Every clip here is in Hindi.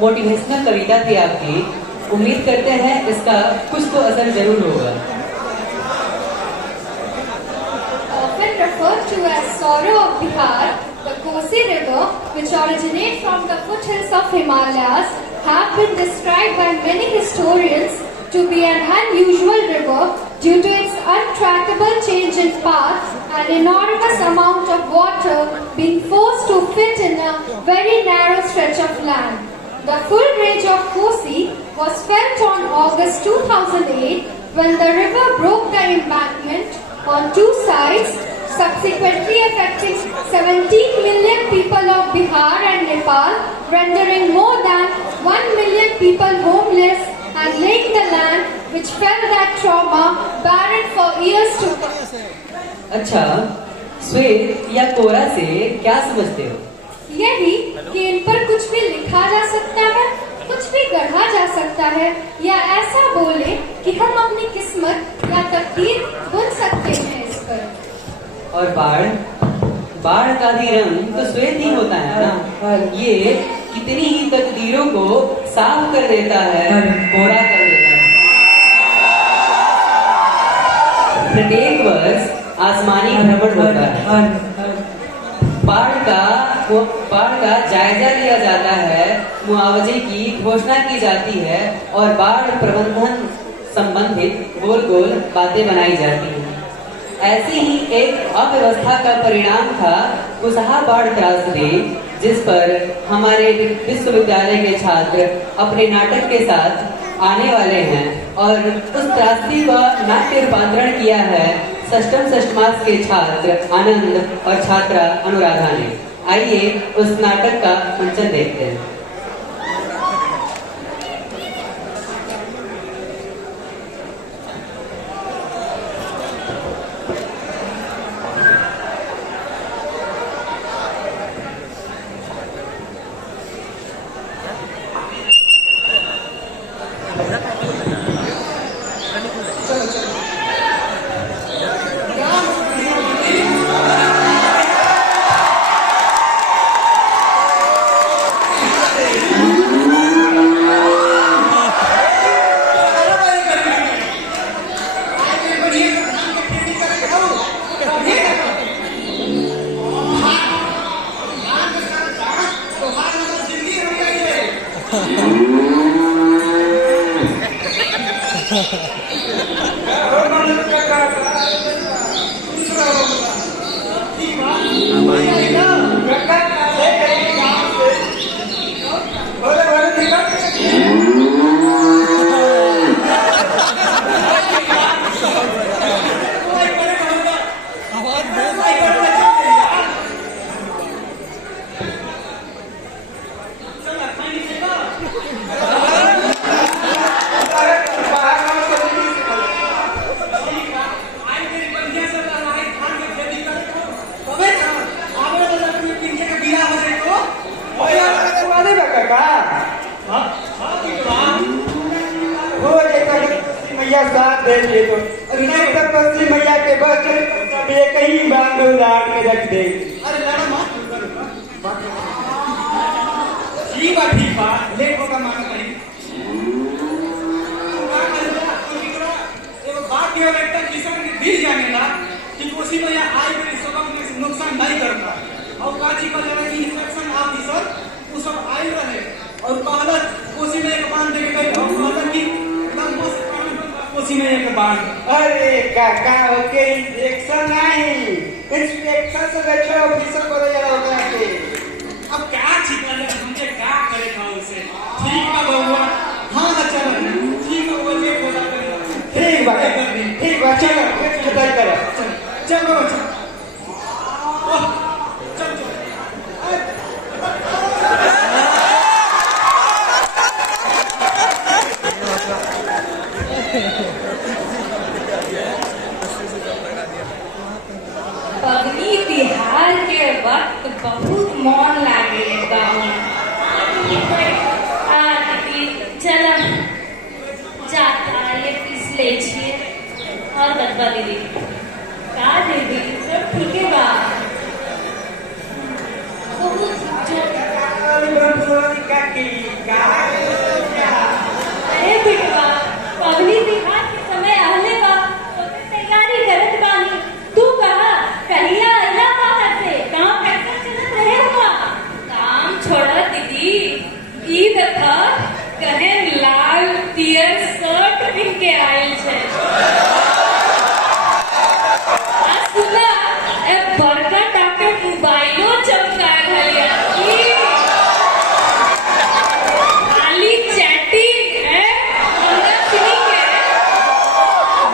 मोटिवेशनल कविता थी आपकी। उम्मीद करते हैं इसका कुछ तो असर जरूर होगा। Often referred to as sorrow of Bihar, the Kosi River, which originates from the foothills of Himalayas, have been described by many historians to be an unusual river due to its untrackable change in path and enormous amount of water being forced to fit in a very narrow stretch of land. The full range of Kosi was felt on August 2008 when the river broke the embankment on two sides, subsequently affecting 17 million people of Bihar and Nepal, rendering more than 1 million people homeless and laying the land which felt that trauma barren for years to come. अच्छा, श्वेत या कोरा से क्या समझते हो? यही कि इन पर कुछ भी लिखा जा सकता है, कुछ भी गढ़ा जा सकता है, या ऐसा बोले कि हम अपनी किस्मत या तकदीर बुन सकते हैं इस पर। और बाढ़ का भी रंग तो श्वेत ही होता है ना। ये कितनी ही तकदीरों को साफ कर देता है, कोरा कर देता है। प्रत्येक वर्ष आसमानी भ्रमण होता है। बाढ़ का जायजा लिया जाता है, मुआवजे की घोषणा की जाती है और बाढ़ प्रबंधन संबंधित गोल गोल बातें बनाई जाती हैं। ऐसी ही एक अव्यवस्था का परिणाम था कुसहा बाढ़ त्रासदी, जिस पर हमारे विश्वविद्यालय के छात्र अपने नाटक के साथ आने वाले हैं और उस त्रासदी का नाट्य रूपांतरण किया है षष्टम षष्टमास के छात्र आनंद और छात्रा अनुराधा ने। आइए उस नाटक का मंचन देखते हैं। साथ दे दिए तो और नहीं तो पश्चिम मैया के बच्चे सब एक ही बांध उड़ाड़ के रख दे। अरे लड़ा मत ठीक बा लेट होगा मांग पड़ी एगो बात ये लगता किसान के दिल जाने ना कि कोसी मैया आई मेरे सबक में नुकसान नहीं करता और काची का जरा की इंस्ट्रक्शन ऑफिसर वो सब आई रहे और कहला कोसी में एक बांध दे के गए और कहला कि एकदम मस्त कोसी में एक बांध। अरे काका ओके इंस्पेक्शन नहीं इंस्पेक्शन से बैठे ऑफिसर को ले जाओ के अब क्या ठीक है मुझे क्या करे था उसे ठीक है बबुआ हाँ चलो ठीक है वो लेट होगा ठीक बा चलो बताई करो चलो पगली बिहार के वक्त बहुत मौन लागे चलो जाता ये पीस ले छिए और बदबा दीदी का दीदी सब ठीक है बा बहुत का की का जी ई दफा कहे लाल पियर शर्ट पहन के आयल छे आ सुना ए बड़का टाके मोबाइलो चमकाए हलिया खाली चैटिंग है हमरा सुनी के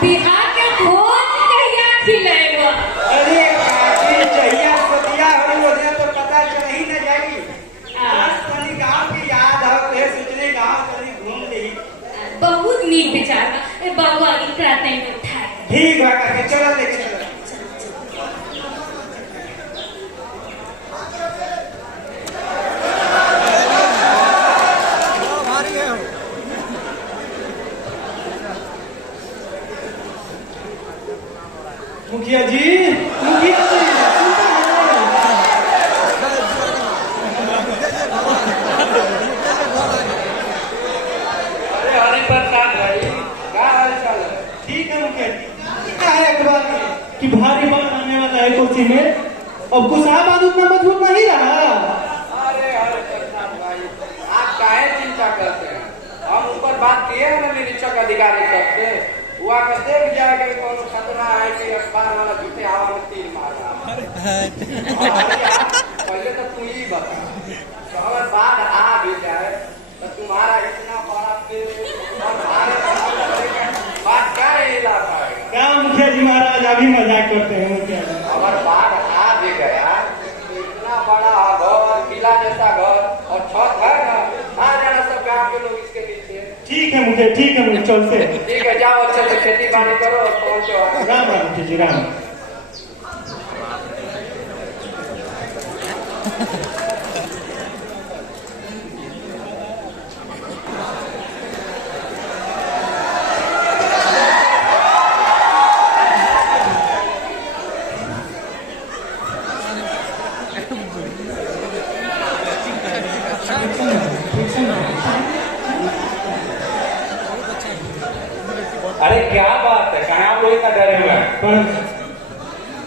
बिहार के भोज कहिया खिलेबा अरे काकी जहिया सदिया हो ओदे तो पता चल ही न जाई आज तनी गांव की याद आवत है सोचने गांव तनी घूम ली बहुत नीक विचार बा ए बउआ इकरा तैन उठाए ठीक है काकी चलो लेके चलो मुखिया जी मुखिया जी अरे हरि प्रसाद भाई क्या हाल चाल है? ठीक है मुखिया जी क्या है एक बात कि भारी बात आने वाला है कोसी में अब कुशाबाद उतना मजबूत नहीं रहा अरे हरि प्रसाद भाई आप काहे चिंता करते हैं? हम ऊपर बात किए हैं ना निरीक्षक अधिकारी सबसे वो आकर देख जाएगा कि कौन खतरा है कि अखबार वाला झूठे हवा में तीर मार रहा है। पहले तो तू ही बता तो अगर बात आ भी जाए तो तुम्हारा इतना बड़ा पेड़ और भारे बात क्या हिला पाएगा? क्या मुखिया जी महाराज अभी मजाक करते हैं मुखिया जी अगर बात आ भी गया तो इतना बड़ा घर किला जैसा घर और छत है ना आ जाना सब गाँव के लोग इसके नीचे। ठीक है मुखिया चलते हैं ठीक है जाओ अच्छे से खेती बाड़ी करो और पहुंचो। राम राम मुखिया जी राम अरे क्या बात है कहाँ आप लोग इतना डरे हुए हैं? पर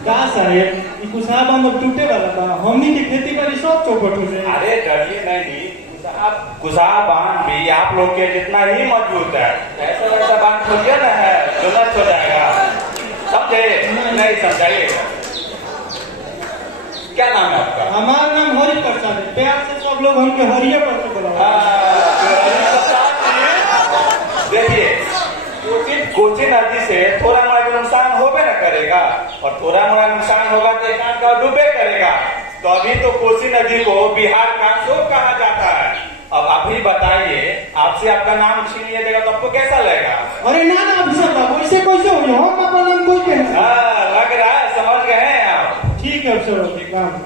का साहेब ई कुशाबा में टूटे वाला था हमनी की खेती बाड़ी सब चौपट हो जाए अरे डरिए नहीं कुशा बांध भी आप लोग के जितना ही मजबूत है ऐसा वैसा बांध खोलिए ना है जो नष्ट हो जाएगा समझे नहीं समझाइएगा। क्या नाम है आपका? हमारा नाम हरि प्रसाद है प्यार से सब लोग हमके हरिये पर से बुलाओ देखिए कोसी नदी से थोड़ा मोड़ा भी नुकसान होबे न करेगा और थोड़ा मोड़ा नुकसान होगा तो एक का डूबे करेगा तो अभी तो कोसी नदी को बिहार का शोक कहा जाता है। अब आप ही बताइए आपसे आपका नाम छीन लिया जाएगा तो आपको कैसा लगेगा? अरे ना अफसर साहब ऐसे कैसे हो हम अपना नाम कोई के लग रहा है समझ गए हैं आप। ठीक है अफसर काम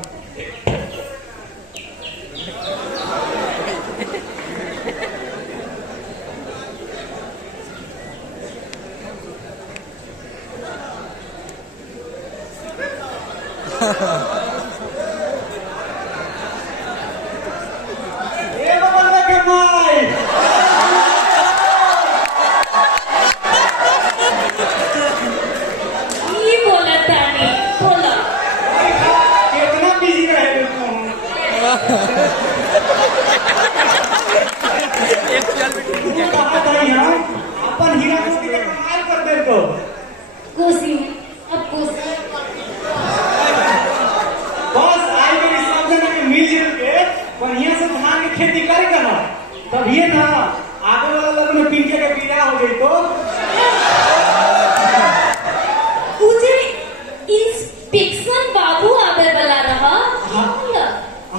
ये बबलवा के माई ई बोला तानी बोला कितना बिजी रहे तुम कहा था यहाँ अपन हीरा मोती का कमाल कर दे तो कोसी में अब कोसी बस आई मेरी सब जन के मिलजुल के बढ़िया से धान की खेती करेगा ना तब ये ना आगे वाला लोग में पिंके का कीड़ा हो गई तो मुझे इंस्पेक्शन बाबू आवे वाला रहा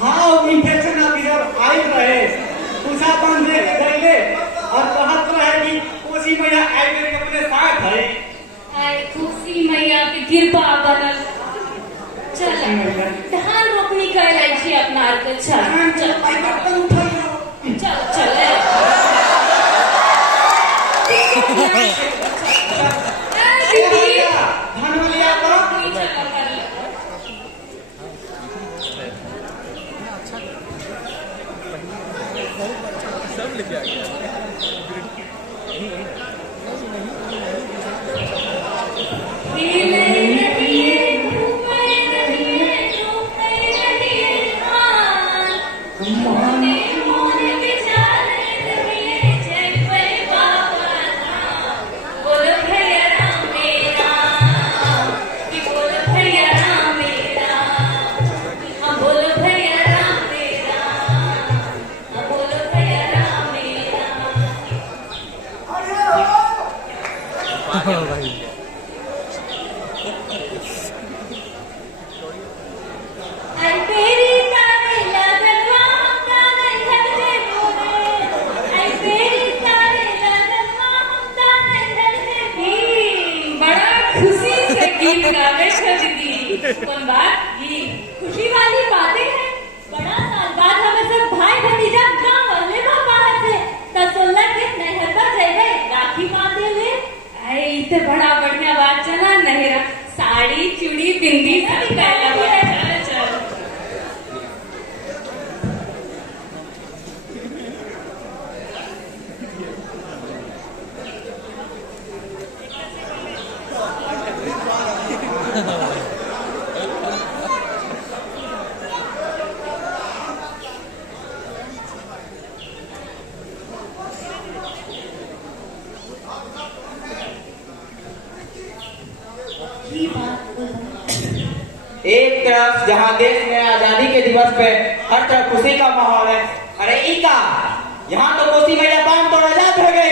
हाँ इन्फेक्शन आप इधर आई रहे पूछा अपन देख गए और कहत रहे कि कोसी मैया आई मेरे अपने साथ है आए खुशी मैया की कृपा बनल चल धान रोपनी कर लै छी अपना आर के चल चल बर्तन उठाइए चल चल दीदी धान वाली आप मोने आई तेरी तारे लगनवा हमदा नहीं हटते बोले, आई तेरी तारे लगनवा हमदा नहीं हटते बोले। बड़ा खुशी से गीत गावे दीदी। कौन बात ये खुशी वाली बातें हैं। बड़ा साल बाद हमें सब भाई भतीजा गांव वाले बाहर से तसल्ला के नहरता जाए राखी बांधे ले। आई इते बड़ा बढ़िया बात चला नहरा साड़ी चूड़ी बिंदी सब पहला चल चल। एक तरफ जहां देश में आजादी के दिवस पे हर तरफ खुशी का माहौल है, अरे ई का यहाँ तो कोसी मैया बांध तो आजाद हो गई।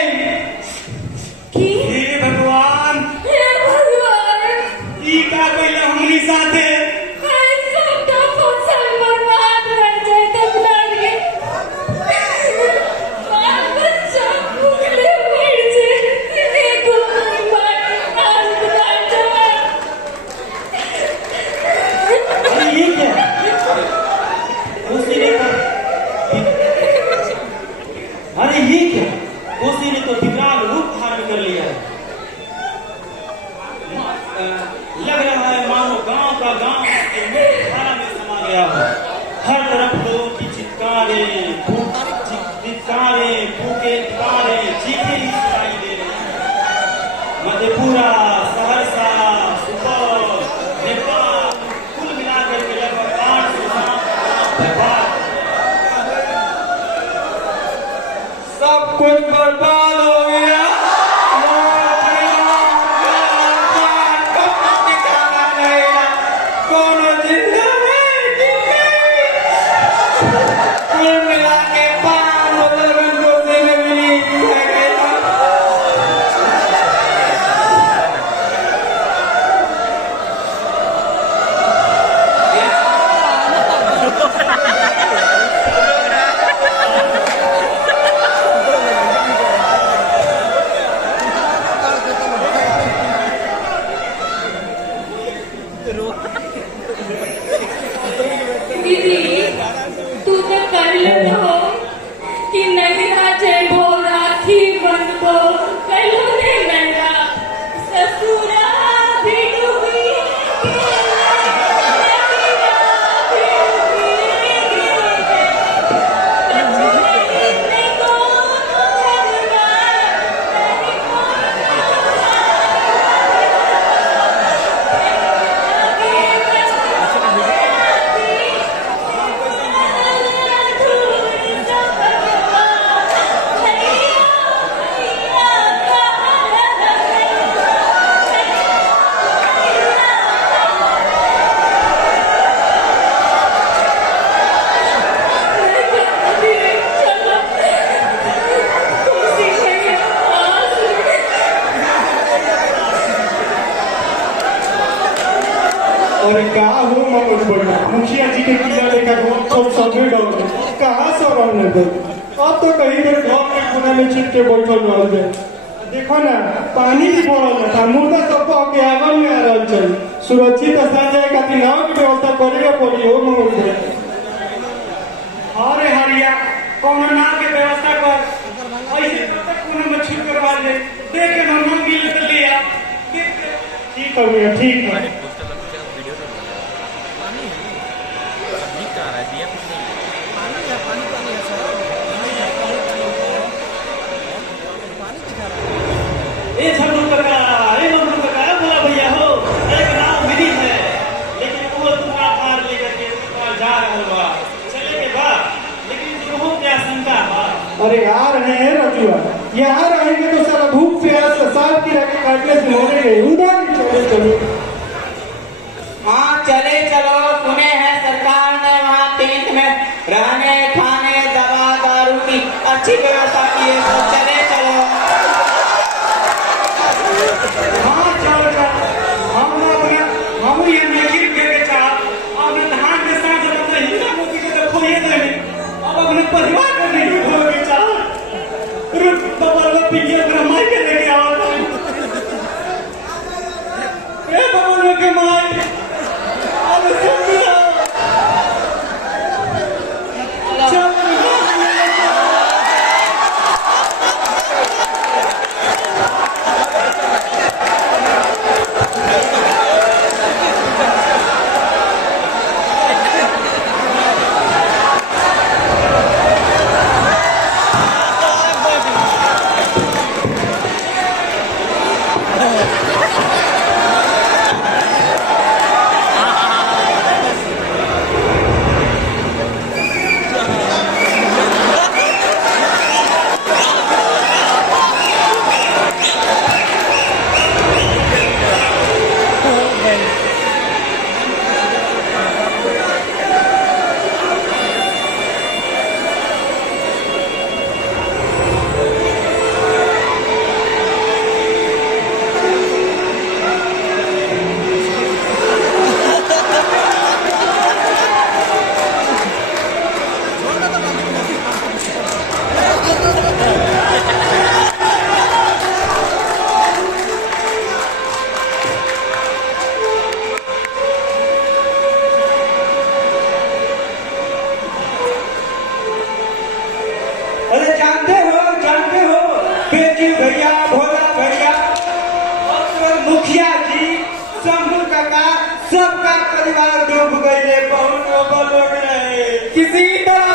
हे भगवान, हे भगवान, ई का कोई हमनी साथे सब तो फसल बर्बाद रह जाए तब लड़ गए। बाल बच्चा भूखे मर जाए, एको बात आज गुजार जाए। अरे ये क्या? कोसी ने तो अरे ये क्या? कोसी ने तो विकराल रूप धारण कर लिया है। लग रहा है मानो गांव का गांव एक धारा में समा गया हो। हर तरफ लोगों की चित्कारें, फूके पुकारें, चीखें ही सुनाई दे रही हैं। मधेपुरा, सहरसा, सुपौल, नेपाल कुल मिलाकर के लगभग 800 गांव सब कुछ बर्बाद हो गया। कोनो जिंदा कुल मिला के 5 घंटों से मिली है। दीदी तू तो कर ले हो कि नहीं राजे भो राखी बन दो कलो ने मेरा ससुरा भी डूबी और कहा हो मगर बड़ा मुखिया जी के किला लेकर सब सभी लोग कहाँ से रहने दो। अब तो कहीं पर घर के कोना में छिप के बैठल रह जाए। देखो ना पानी भी पड़ल था, मुर्दा सब के आगन में आ रहा चाहिए। सुरक्षित स्थान जाए खातिर नाव की व्यवस्था करेगा पड़ी हो मगर। अरे हरिया कौन नाव की व्यवस्था कर, ऐसे कब तक कोना में छिप करवा ले। देख के हम मिल तो लिया। ठीक है भैया, ठीक है। ए झगड़ू काका, ए मगरू काका, बोला भैया हो। एक नाव मिली है, लेकिन वो तुम्हारा पार लेकर के ऊपर जा रहा बा। चले के बा, लेकिन तुमको क्या शंका बा? अरे आ रहे हैं रजुआ, यहाँ रहेंगे तो सारा धूप प्यास सांप की राखी काटने से मरेंगे। उधर चले चलो। हाँ चले चलो, सुने हैं सरकार ने वहाँ टेंट में रहने खाने दवा दारू की अच्छी व्यवस्था की है, तो चले चलो। बबल में पीछे ब्रह्मा के लेके आओ ए बबल में के माई अब समझो सबका परिवार डूब गए, बहुत डूबल हो गए, किसी तरह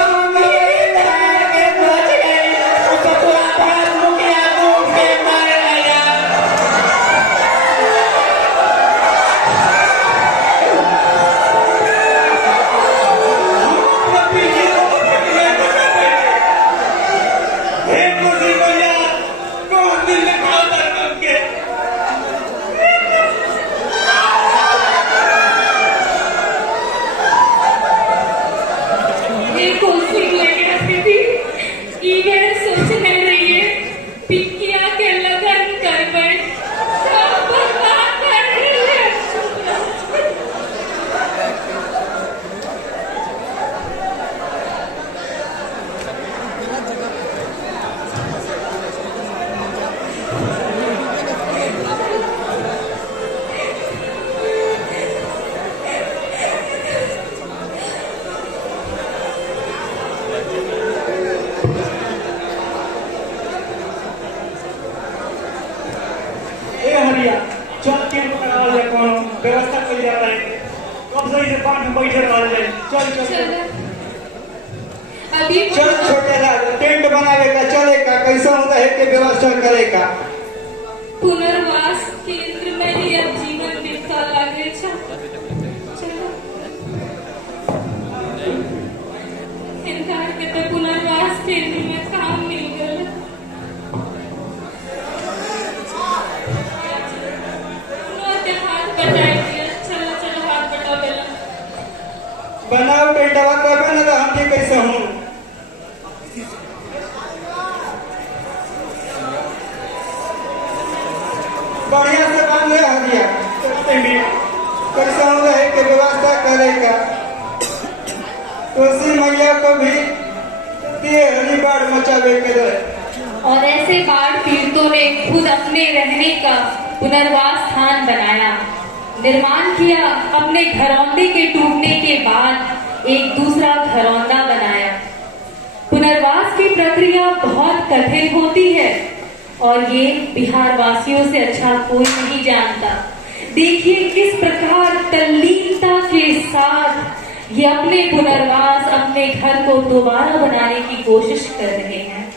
व्यवस्था कर जा रहा है, कब सही से पाठ में बैठे रह जाए। चल चल अभी चल छोटे सा टेंट बनावेगा, चलेगा, कैसा रहे के व्यवस्था करेगा। पुनर्वास केंद्र में ही अब जीवन बीतता लागे छा। चलो इनकार के तो पुनर्वास केंद्र में काम मिल गया। बनाओ टेंटवा करबे ना तो हम के कैसे हूँ बढ़िया से बांध ले हरिया कैसे हम रहे के व्यवस्था करेगा। कोसी मैया को भी हरी बाढ़ मचावे के रहे। और ऐसे बाढ़ पीड़ितों ने खुद अपने रहने का पुनर्वास स्थान बनाया, निर्माण किया। अपने घरौंदे के टूटने के बाद एक दूसरा घरौंदा बनाया। पुनर्वास की प्रक्रिया बहुत कठिन होती है और ये बिहार वासियों से अच्छा कोई नहीं जानता। देखिए किस प्रकार तल्लीनता के साथ ये अपने पुनर्वास, अपने घर को दोबारा बनाने की कोशिश कर रहे हैं।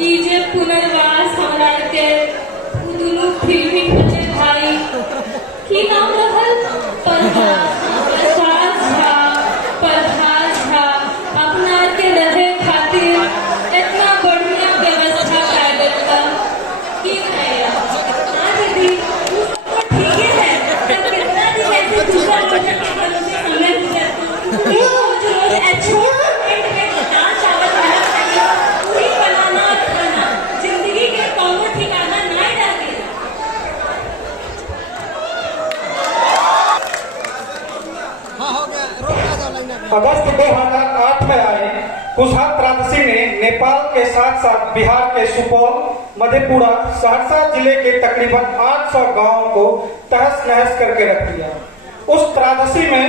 ई जे पुनर्वास हमरा के दुनू फिल्मी बचे भाई की नाम रहल प्रभास झा अपना के रहे खातिर इतना बढ़िया व्यवस्था कर देता की नहीं हाँ दीदी वो सब तो ठीक है तब कितना दिन ऐसे दूसरा बच्चा के घर से समय गुजरता रोज रोज अच्छे पेट में दाल चावल खाना पूरी बनाना और खाना जिंदगी के कौनो ठिकाना नहीं रहे अगस्त 2008 में आई कुशहा त्रासदी ने नेपाल के साथ साथ बिहार के सुपौल, मधेपुरा, सहरसा जिले के तकरीबन 800 गांवों को तहस नहस करके रख दिया। उस त्रासदी में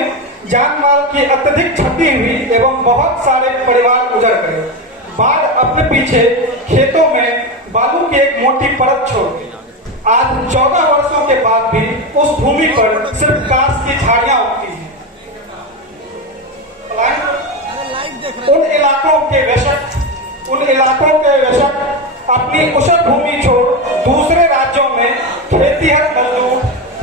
जान माल की अत्यधिक क्षति हुई एवं बहुत सारे परिवार गुजर गए। बाढ़ अपने पीछे खेतों में बालू की एक मोटी परत छोड़ दी। आज 14 वर्षों के बाद भी उस भूमि पर सिर्फ घास की झाड़ियां उगती हैं। उन इलाकों के वृषक अपनी उषर भूमि छोड़ दूसरे राज्यों में खेतीहर मजदूर,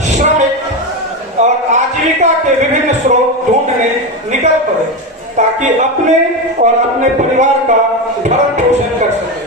श्रमिक और आजीविका के विभिन्न स्रोत ढूंढने निकल पड़े ताकि अपने और अपने परिवार का भरण पोषण कर सके।